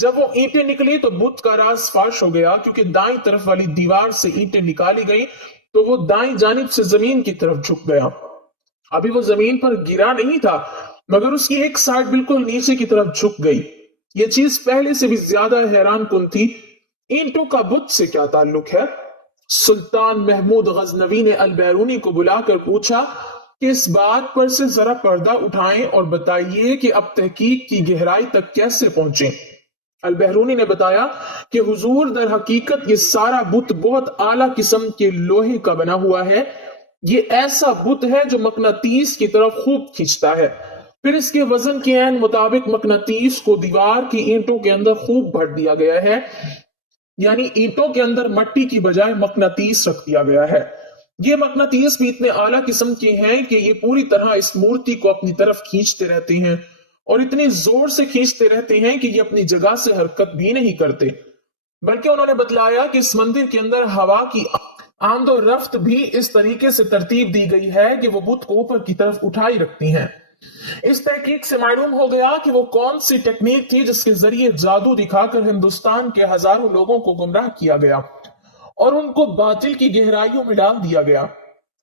جب وہ اینٹیں نکلی تو بت کا راز فاش ہو گیا، کیونکہ دائیں طرف والی دیوار سے اینٹیں نکالی گئیں تو وہ دائیں جانب سے زمین کی طرف جھک گیا۔ ابھی وہ زمین پر گرا نہیں تھا، مگر اس کی ایک سائڈ بالکل نیچے کی طرف جھک گئی۔ یہ چیز پہلے سے بھی زیادہ حیران کن تھی۔ اینٹوں کا بت سے کیا تعلق ہے؟ سلطان محمود غزنوی نے البیرونی کو بلا کر پوچھا کہ اس بات پر سے ذرا پردہ اٹھائیں اور بتائیے کہ اب تحقیق کی گہرائی تک کیسے پہنچیں۔ البیرونی نے بتایا کہ حضور در حقیقت یہ سارا بت بہت اعلیٰ قسم کے لوہے کا بنا ہوا ہے۔ یہ ایسا بت ہے جو مقناطیس کی طرف خوب کھینچتا ہے، پھر اس کے وزن کے عین مطابق مقناطیس کو دیوار کی اینٹوں کے اندر خوب بھر دیا گیا ہے، یعنی اینٹوں کے اندر مٹی کی بجائے مقناطیس رکھ دیا گیا ہے۔ یہ مقناطیس بھی اتنے اعلیٰ قسم کے ہیں کہ یہ پوری طرح اس مورتی کو اپنی طرف کھینچتے رہتے ہیں، اور اتنے زور سے کھینچتے رہتے ہیں کہ یہ اپنی جگہ سے حرکت بھی نہیں کرتے۔ بلکہ انہوں نے بتلایا کہ اس مندر کے اندر ہوا کی آمد و رفت بھی اس طریقے سے ترتیب دی گئی ہے کہ وہ بت کو اوپر کی طرف اٹھائی رکھتی ہیں۔ اس تحقیق سے معلوم ہو گیا کہ وہ کون سی ٹیکنیک تھی جس کے ذریعے جادو دکھا کر ہندوستان کے ہزاروں لوگوں کو گمراہ کیا گیا اور ان کو باطل کی گہرائیوں میں ڈال دیا گیا۔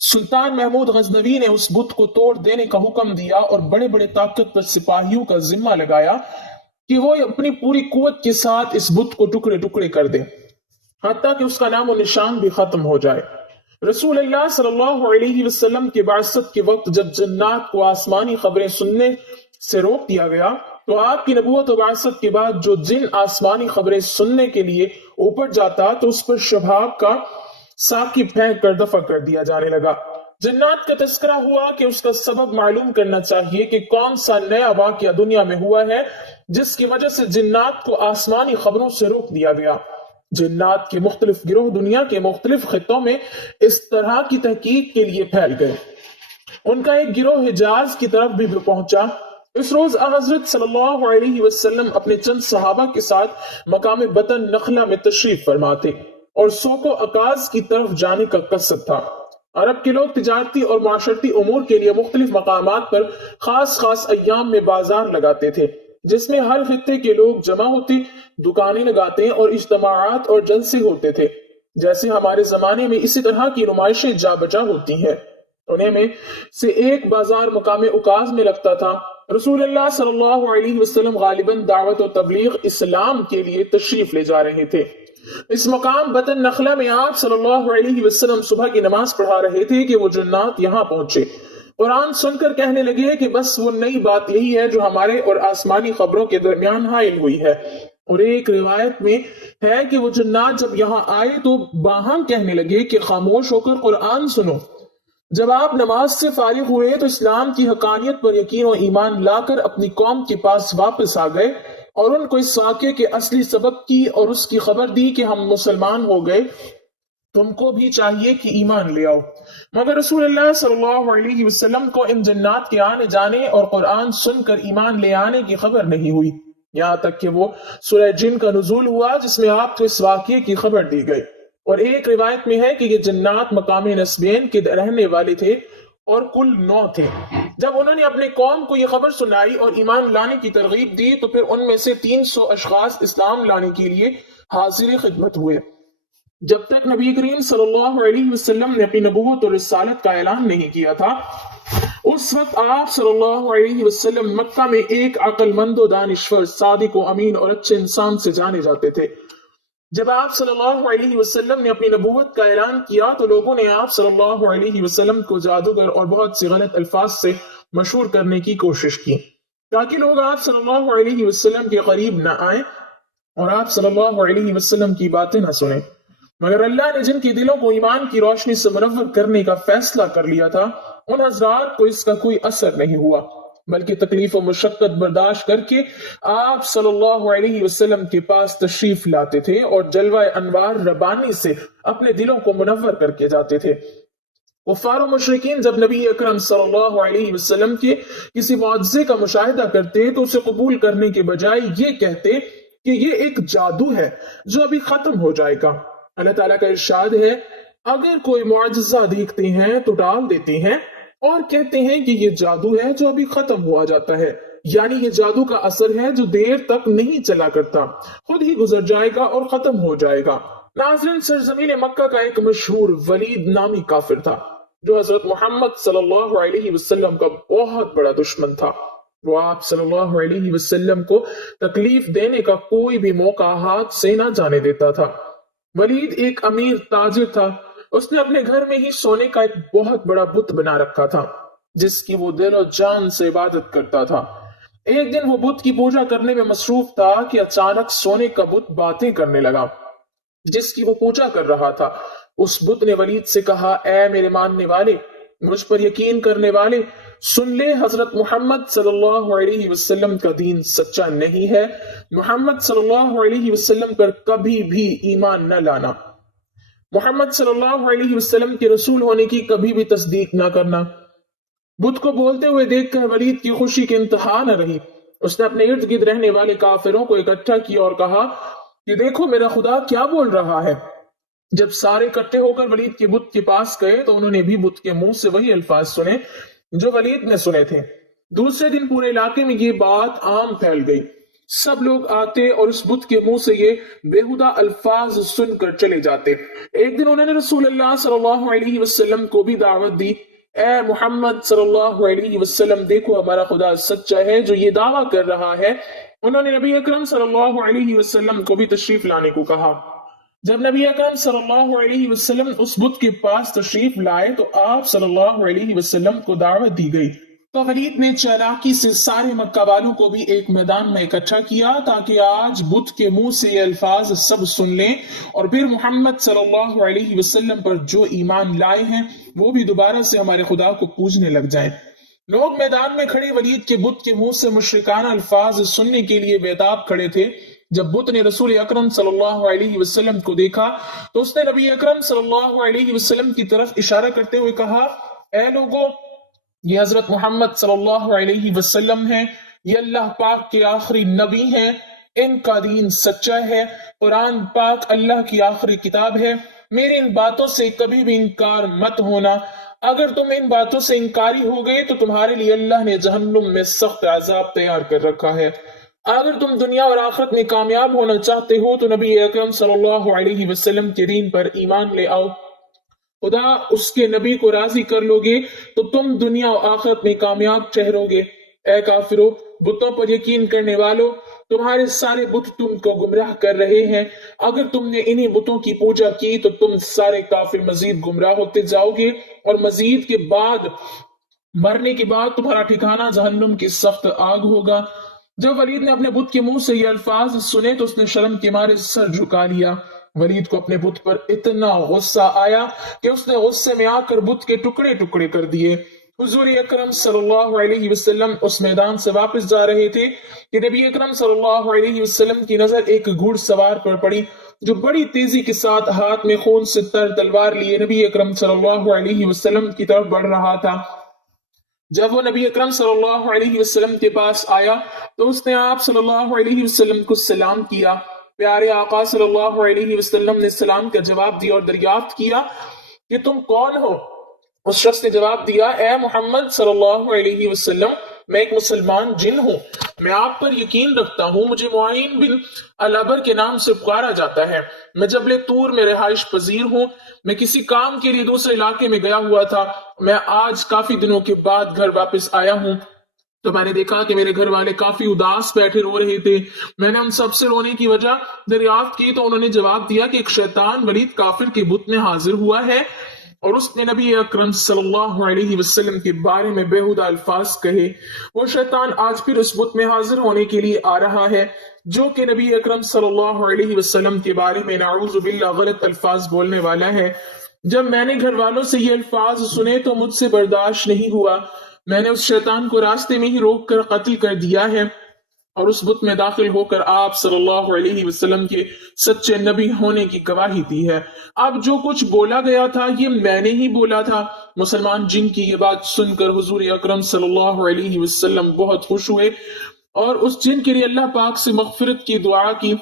سلطان محمود غزنوی نے اس بت کو توڑ دینے کا حکم دیا اور بڑے بڑے طاقتور سپاہیوں کا ذمہ لگایا کہ وہ اپنی پوری قوت کے ساتھ اس بت کو ٹکڑے ٹکڑے کر دیں، حتیٰ کہ اس کا نام و نشان بھی ختم ہو جائے۔ رسول اللہ صلی اللہ علیہ وسلم کے بعثت کے وقت جب جنات کو آسمانی خبریں سننے سے روک دیا گیا تو آپ کی نبوت و بعثت کے بعد جو جن آسمانی خبریں سننے کے لیے اوپر جاتا تو اس پر شباب کا ساکی پھینک کر دفع کر دیا جانے لگا۔ جنات کا تذکرہ ہوا کہ اس کا سبب معلوم کرنا چاہیے کہ کون سا نیا واقعہ دنیا میں ہوا ہے جس کی وجہ سے جنات کو آسمانی خبروں سے روک دیا گیا۔ جنات کے مختلف گروہ دنیا کے مختلف خطوں میں اس طرح کی تحقیق کے لیے پھیل گئے۔ ان کا ایک گروہ حجاز کی طرف بھی پہنچا۔ اس روز حضرت صلی اللہ علیہ وسلم اپنے چند صحابہ کے ساتھ مقام بطن نخلہ میں تشریف فرما تھے اور سوق و عکاظ کی طرف جانے کا قصد تھا۔ عرب کے لوگ تجارتی اور معاشرتی امور کے لیے مختلف مقامات پر خاص ایام میں بازار لگاتے تھے، جس میں ہر خطے کے لوگ جمع ہوتے، دکانیں لگاتے اور اجتماعات اور جلسے ہوتے تھے۔ جیسے ہمارے زمانے میں اسی طرح کی نمائشیں جا بجا ہوتی ہیں۔ انہیں میں سے ایک بازار مقام عکاظ میں لگتا تھا۔ رسول اللہ صلی اللہ علیہ وسلم غالباً دعوت و تبلیغ اسلام کے لیے تشریف لے جا رہے تھے۔ اس مقام بطن نخلہ میں آپ صلی اللہ علیہ وسلم صبح کی نماز پڑھا رہے تھے کہ وہ جنات یہاں پہنچے۔ قرآن سن کر کہنے لگے کہ بس وہ نئی بات یہی ہے جو ہمارے اور آسمانی خبروں کے درمیان حائل ہوئی ہے۔ اور ایک روایت میں ہے کہ وہ جنات جب یہاں آئے تو باہم کہنے لگے کہ خاموش ہو کر قرآن سنو۔ جب آپ نماز سے فارغ ہوئے تو اسلام کی حقانیت پر یقین و ایمان لا کر اپنی قوم کے پاس واپس آ گئے اور ان کو اس واقعے کے اصلی سبب کی اور اس کی خبر دی کہ ہم مسلمان ہو گئے، تم کو بھی چاہیے کہ ایمان لے آؤ۔ مگر رسول اللہ صلی اللہ علیہ وسلم کو ان جنات کے آنے جانے اور قرآن سن کر ایمان لے آنے کی خبر نہیں ہوئی، یہاں تک کہ وہ سورہ جن کا نزول ہوا جس میں آپ کو اس واقعے کی خبر دی گئی۔ اور ایک روایت میں ہے کہ یہ جنات مقام نسبین کے رہنے والے تھے اور کل 9 تھے۔ جب انہوں نے اپنے قوم کو یہ خبر سنائی اور ایمان لانے کی ترغیب دی تو پھر ان میں سے 300 اشخاص اسلام لانے کے لیے حاضر خدمت ہوئے۔ جب تک نبی کریم صلی اللہ علیہ وسلم نے اپنی نبوت اور رسالت کا اعلان نہیں کیا تھا، اس وقت آپ صلی اللہ علیہ وسلم مکہ میں ایک عقل مند و دانشور، صادق و امین اور اچھے انسان سے جانے جاتے تھے۔ جب آپ صلی اللہ علیہ وسلم نے اپنی نبوت کا اعلان کیا تو لوگوں نے آپ صلی اللہ علیہ وسلم کو جادوگر اور بہت سی غلط الفاظ سے مشہور کرنے کی کوشش کی تاکہ لوگ آپ صلی اللہ علیہ وسلم کے قریب نہ آئیں اور آپ صلی اللہ علیہ وسلم کی باتیں نہ سنیں۔ مگر اللہ نے جن کی دلوں کو ایمان کی روشنی سے منور کرنے کا فیصلہ کر لیا تھا، ان حضرات کو اس کا کوئی اثر نہیں ہوا، بلکہ تکلیف و مشقت برداشت کر کے آپ صلی اللہ علیہ وسلم کے پاس تشریف لاتے تھے اور جلوہ انوار ربانی سے اپنے دلوں کو منور کر کے جاتے تھے۔ کفار و مشرکین جب نبی اکرم صلی اللہ علیہ وسلم کے کسی معجزے کا مشاہدہ کرتے تو اسے قبول کرنے کے بجائے یہ کہتے کہ یہ ایک جادو ہے جو ابھی ختم ہو جائے گا۔ اللہ تعالیٰ کا ارشاد ہے، اگر کوئی معجزہ دیکھتے ہیں تو ڈال دیتے ہیں اور کہتے ہیں کہ یہ جادو ہے جو ابھی ختم ہوا جاتا ہے۔ یعنی یہ جادو کا اثر ہے جو دیر تک نہیں چلا کرتا، خود ہی گزر جائے گا اور ختم ہو جائے گا۔ ناظرین، سرزمین مکہ کا ایک مشہور ولید نامی کافر تھا جو حضرت محمد صلی اللہ علیہ وسلم کا بہت بڑا دشمن تھا۔ وہ آپ صلی اللہ علیہ وسلم کو تکلیف دینے کا کوئی بھی موقع ہاتھ سے نہ جانے دیتا تھا۔ ولید ایک امیر تاجر تھا۔ اس نے اپنے گھر میں ہی سونے کا ایک بہت بڑا بت بنا رکھا تھا جس کی وہ دل و جان سے عبادت کرتا تھا۔ ایک دن وہ بت کی پوجا کرنے میں مصروف تھا کہ اچانک سونے کا بت باتیں کرنے لگا جس کی وہ پوجا کر رہا تھا۔ اس بت نے ولید سے کہا، اے میرے ماننے والے، مجھ پر یقین کرنے والے، سن لے، حضرت محمد صلی اللہ علیہ وسلم کا دین سچا نہیں ہے۔ محمد صلی اللہ علیہ وسلم پر کبھی بھی ایمان نہ لانا، محمد صلی اللہ علیہ وسلم کے رسول ہونے کی کبھی بھی تصدیق نہ کرنا۔ بت کو بولتے ہوئے دیکھ کر ولید کی خوشی کی انتہا نہ رہی۔ اس نے اپنے ارد گرد رہنے والے کافروں کو اکٹھا کیا اور کہا کہ دیکھو میرا خدا کیا بول رہا ہے۔ جب سارے اکٹھے ہو کر ولید کے بت کے پاس گئے تو انہوں نے بھی بت کے منہ سے وہی الفاظ سنے جو ولید نے سنے تھے۔ دوسرے دن پورے علاقے میں یہ بات عام پھیل گئی۔ سب لوگ آتے اور اس بت کے منہ سے یہ بےہودہ الفاظ سن کر چلے جاتے۔ ایک دن انہوں نے رسول اللہ صلی اللہ علیہ وسلم کو بھی دعوت دی، اے محمد صلی اللہ علیہ وسلم، دیکھو ہمارا خدا سچا ہے جو یہ دعویٰ کر رہا ہے۔ انہوں نے نبی اکرم صلی اللہ علیہ وسلم کو بھی تشریف لانے کو کہا۔ جب نبی اکرم صلی اللہ علیہ وسلم اس بت کے پاس تشریف لائے تو آپ صلی اللہ علیہ وسلم کو دعوت دی گئی۔ تو ولید نے چالاکی سے سارے مکہ والوں کو بھی ایک میدان میں اکٹھا کیا تاکہ آج بت کے منہ سے یہ الفاظ سب سن لیں اور پھر محمد صلی اللہ علیہ وسلم پر جو ایمان لائے ہیں وہ بھی دوبارہ سے ہمارے خدا کو پوجنے لگ جائیں۔ لوگ میدان میں کھڑے ولید کے بت کے منہ سے مشرکانہ الفاظ سننے کے لیے بیتاب کھڑے تھے۔ جب بت نے رسول اکرم صلی اللہ علیہ وسلم کو دیکھا تو اس نے نبی اکرم صلی اللہ علیہ وسلم کی طرف اشارہ کرتے ہوئے کہا، اے لوگو، یہ حضرت محمد صلی اللہ علیہ وسلم ہیں، یہ اللہ پاک کے آخری نبی ہیں، ان کا دین سچا ہے، قرآن پاک اللہ کی آخری کتاب ہے۔ میری ان باتوں سے کبھی بھی انکار مت ہونا۔ اگر تم ان باتوں سے انکاری ہو گئے تو تمہارے لیے اللہ نے جہنم میں سخت عذاب تیار کر رکھا ہے۔ اگر تم دنیا اور آخرت میں کامیاب ہونا چاہتے ہو تو نبی اکرم صلی اللہ علیہ وسلم کے دین پر ایمان لے آؤ۔ خدا اس کے نبی کو راضی کر لو گے تو تم دنیا اور آخرت میں کامیاب ٹھہرو گے۔ اے کافرو، بتوں پر یقین کرنے والو، تمہارے سارے بت تم کو گمراہ کر رہے ہیں۔ اگر تم نے انہی بتوں کی پوجا کی تو تم سارے کافر مزید گمراہ ہوتے جاؤ گے اور مزید کے بعد مرنے کے بعد تمہارا ٹھکانہ جہنم کی سخت آگ ہوگا۔ جب ولید نے اپنے بت کے منہ سے یہ الفاظ سنے تو اس نے شرم کے مارے سر جھکا لیا۔ ولید کو اپنے بت پر اتنا غصہ آیا کہ اس نے غصے میں آ کر بت کے ٹکڑے ٹکڑے کر دیے۔ حضور اکرم صلی اللہ علیہ وسلم اس میدان سے واپس جا رہے تھے کہ نبی اکرم صلی اللہ علیہ وسلم کی نظر ایک گھڑ سوار پر پڑی جو بڑی تیزی کے ساتھ ہاتھ میں خون سے تر تلوار لیے نبی اکرم صلی اللہ علیہ وسلم کی طرف بڑھ رہا تھا۔ جب وہ نبی اکرم صلی اللہ علیہ وسلم کے پاس آیا تو اس نے آپ صلی اللہ علیہ وسلم کو سلام کیا۔ پیارے آقا صلی اللہ علیہ وسلم نے سلام کا جواب دیا اور دریافت کیا کہ تم کون ہو؟ اس شخص نے جواب دیا، اے محمد صلی اللہ علیہ وسلم، میں ایک مسلمان جن ہوں، میں آپ پر یقین رکھتا ہوں، مجھے معین بن الابر کے نام سے پکارا جاتا ہے، میں جبل طور میں رہائش پذیر ہوں، میں کسی کام کے لیے دوسرے علاقے میں گیا ہوا تھا، میں آج کافی دنوں کے بعد گھر واپس آیا ہوں۔ تو میں نے دیکھا کہ میرے گھر والے کافی اداس بیٹھے رو رہے تھے۔ میں نے ان سب سے رونے کی وجہ دریافت کی تو انہوں نے جواب دیا کہ ایک شیطان ولید کافر کے بت میں حاضر ہوا ہے اور اس نے نبی اکرم صلی اللہ علیہ وسلم کے بارے میں بےہودہ الفاظ کہے۔ وہ شیطان آج پھر اس بت میں حاضر ہونے کے لیے آ رہا ہے جو کہ نبی اکرم صلی اللہ علیہ وسلم کے بارے میں نعوذ باللہ غلط الفاظ بولنے والا ہے۔ جب میں نے گھر والوں سے یہ الفاظ سنے تو مجھ سے برداشت نہیں ہوا، میں نے اس شیطان کو راستے میں ہی روک کر قتل کر دیا ہے اور اس بت میں داخل ہو کر آپ صلی اللہ علیہ وسلم کے سچے نبی ہونے کی گواہی دی ہے۔ اب جو کچھ بولا گیا تھا یہ میں نے ہی بولا تھا۔ مسلمان جن کی یہ بات سن کر حضور اکرم صلی اللہ علیہ وسلم بہت خوش ہوئے اور اس جن کے لیے اللہ پاک سے مغفرت کی دعا کی۔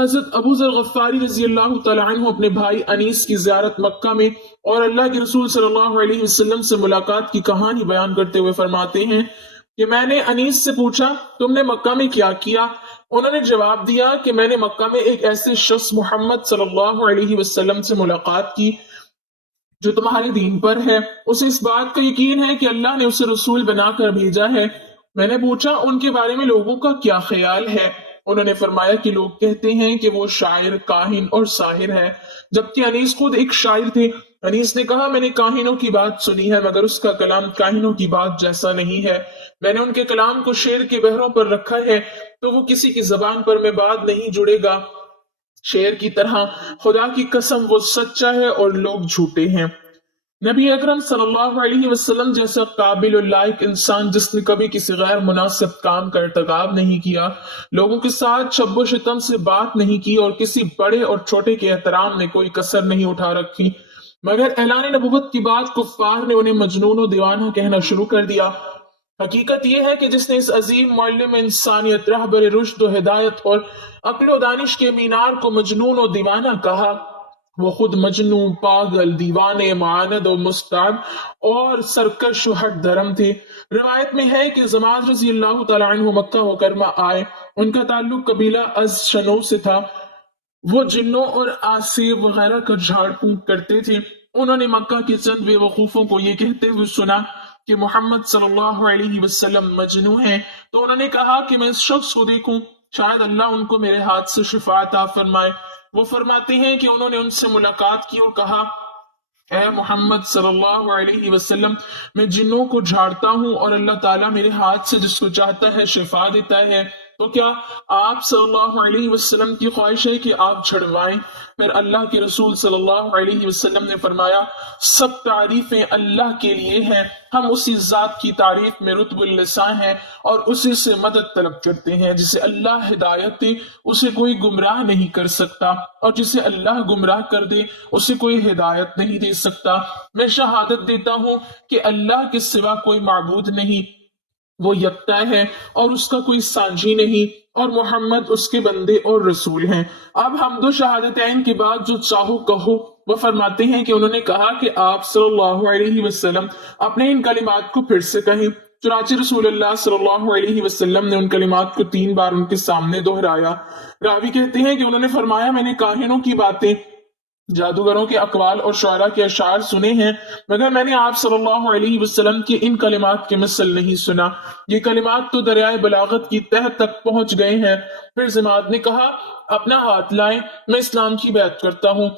حضرت ابو ذر غفاری رضی اللہ تعالیٰ عنہ اپنے بھائی انیس کی زیارت مکہ میں اور اللہ کے رسول صلی اللہ علیہ وسلم سے ملاقات کی کہانی بیان کرتے ہوئے فرماتے ہیں، کہ میں نے انیس سے پوچھا تم نے مکہ میں کیا کیا؟ انہوں نے جواب دیا کہ میں نے مکہ میں ایک ایسے شخص محمد صلی اللہ علیہ وسلم سے ملاقات کی جو تمہارے دین پر ہے، اسے اس بات کا یقین ہے کہ اللہ نے اسے رسول بنا کر بھیجا ہے۔ میں نے پوچھا ان کے بارے میں لوگوں کا کیا خیال ہے؟ انہوں نے فرمایا کہ لوگ کہتے ہیں کہ وہ شاعر، کاہن اور ساحر ہے، جبکہ انیس خود ایک شاعر تھے۔ انیس نے کہا میں نے کاہنوں کی بات سنی ہے مگر اس کا کلام کاہنوں کی بات جیسا نہیں ہے۔ میں نے ان کے کلام کو شعر کے بحروں پر رکھا ہے تو وہ کسی کی زبان پر میں بات نہیں جڑے گا شعر کی طرح۔ خدا کی قسم وہ سچا ہے اور لوگ جھوٹے ہیں۔ نبی اکرم صلی اللہ علیہ وسلم جیسا قابل اللائق انسان جس نے کبھی کسی غیر مناسب کام کا ارتکاب نہیں کیا، لوگوں کے ساتھ شب و شتم سے بات نہیں کی اور کسی بڑے اور چھوٹے کے احترام میں کوئی کسر نہیں اٹھا رکھی، مگر اعلان نبوت کی بات کفار نے انہیں مجنون و دیوانہ کہنا شروع کر دیا۔ حقیقت یہ ہے کہ جس نے اس عظیم معلم انسانیت، رہبر رشد و ہدایت اور عقل و دانش کے مینار کو مجنون و دیوانہ کہا، وہ خود مجنون، پاگل، دیوانے، معاند و مستعب اور سرکش و ہٹ دھرم تھے۔ روایت میں ہے کہ زماد رضی اللہ تعالیٰ عنہ مکہ مکرمہ آئے، ان کا تعلق قبیلہ از شنو سے تھا، وہ جنوں اور آسیب وغیرہ کا جھاڑ پھونک کرتے تھے۔ انہوں نے مکہ کے چند بے وقوفوں کو یہ کہتے ہوئے سنا کہ محمد صلی اللہ علیہ وسلم مجنون ہیں، تو انہوں نے کہا کہ میں اس شخص کو دیکھوں، شاید اللہ ان کو میرے ہاتھ سے شفا عطا فرمائے۔ وہ فرماتے ہیں کہ انہوں نے ان سے ملاقات کی اور کہا اے محمد صلی اللہ علیہ وسلم، میں جنوں کو جھاڑتا ہوں اور اللہ تعالیٰ میرے ہاتھ سے جس کو چاہتا ہے شفا دیتا ہے، تو کیا آپ صلی اللہ علیہ وسلم کی خواہش ہے کہ آپ جھڑوائیں؟ پھر اللہ کے رسول صلی اللہ علیہ وسلم نے فرمایا سب تعریفیں اللہ کے لیے ہیں، ہم اسی ذات کی تعریف میں رتب اللسان ہیں اور اسی سے مدد طلب کرتے ہیں۔ جسے اللہ ہدایت دے اسے کوئی گمراہ نہیں کر سکتا اور جسے اللہ گمراہ کر دے اسے کوئی ہدایت نہیں دے سکتا۔ میں شہادت دیتا ہوں کہ اللہ کے سوا کوئی معبود نہیں، وہ یکتا ہے اور اس کا کوئی سانجھی نہیں، اور محمد اس کے بندے اور رسول ہیں۔ اب ہم دو شہادتین کے بعد جو چاہو کہو۔ وہ فرماتے ہیں کہ انہوں نے کہا کہ آپ صلی اللہ علیہ وسلم اپنے ان کلمات کو پھر سے کہیں۔ چنانچہ رسول اللہ صلی اللہ علیہ وسلم نے ان کلمات کو 3 بار ان کے سامنے دہرایا۔ راوی کہتے ہیں کہ انہوں نے فرمایا میں نے کاہنوں کی باتیں، جادوگروں کے اقوال اور شعراء کے اشعار سنے ہیں، مگر میں نے آپ صلی اللہ علیہ وسلم کی ان کلمات کے مثل نہیں سنا۔ یہ کلمات تو دریائے بلاغت کی تہ تک پہنچ گئے ہیں۔ پھر زماد نے کہا اپنا ہاتھ لائیں، میں اسلام کی بیعت کرتا ہوں۔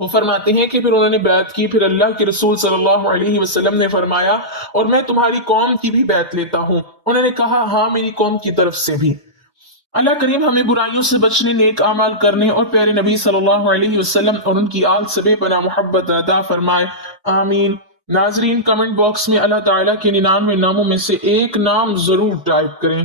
وہ فرماتے ہیں کہ پھر انہوں نے بیعت کی۔ پھر اللہ کے رسول صلی اللہ علیہ وسلم نے فرمایا اور میں تمہاری قوم کی بھی بیعت لیتا ہوں۔ انہوں نے کہا ہاں میری قوم کی طرف سے بھی۔ اللہ کریم ہمیں برائیوں سے بچنے، نیک اعمال کرنے اور پیارے نبی صلی اللہ علیہ وسلم اور ان کی آل سے بے پناہ محبت عطا فرمائے، آمین۔ ناظرین کمنٹ باکس میں اللہ تعالیٰ کے 99 ناموں میں سے ایک نام ضرور ٹائپ کریں۔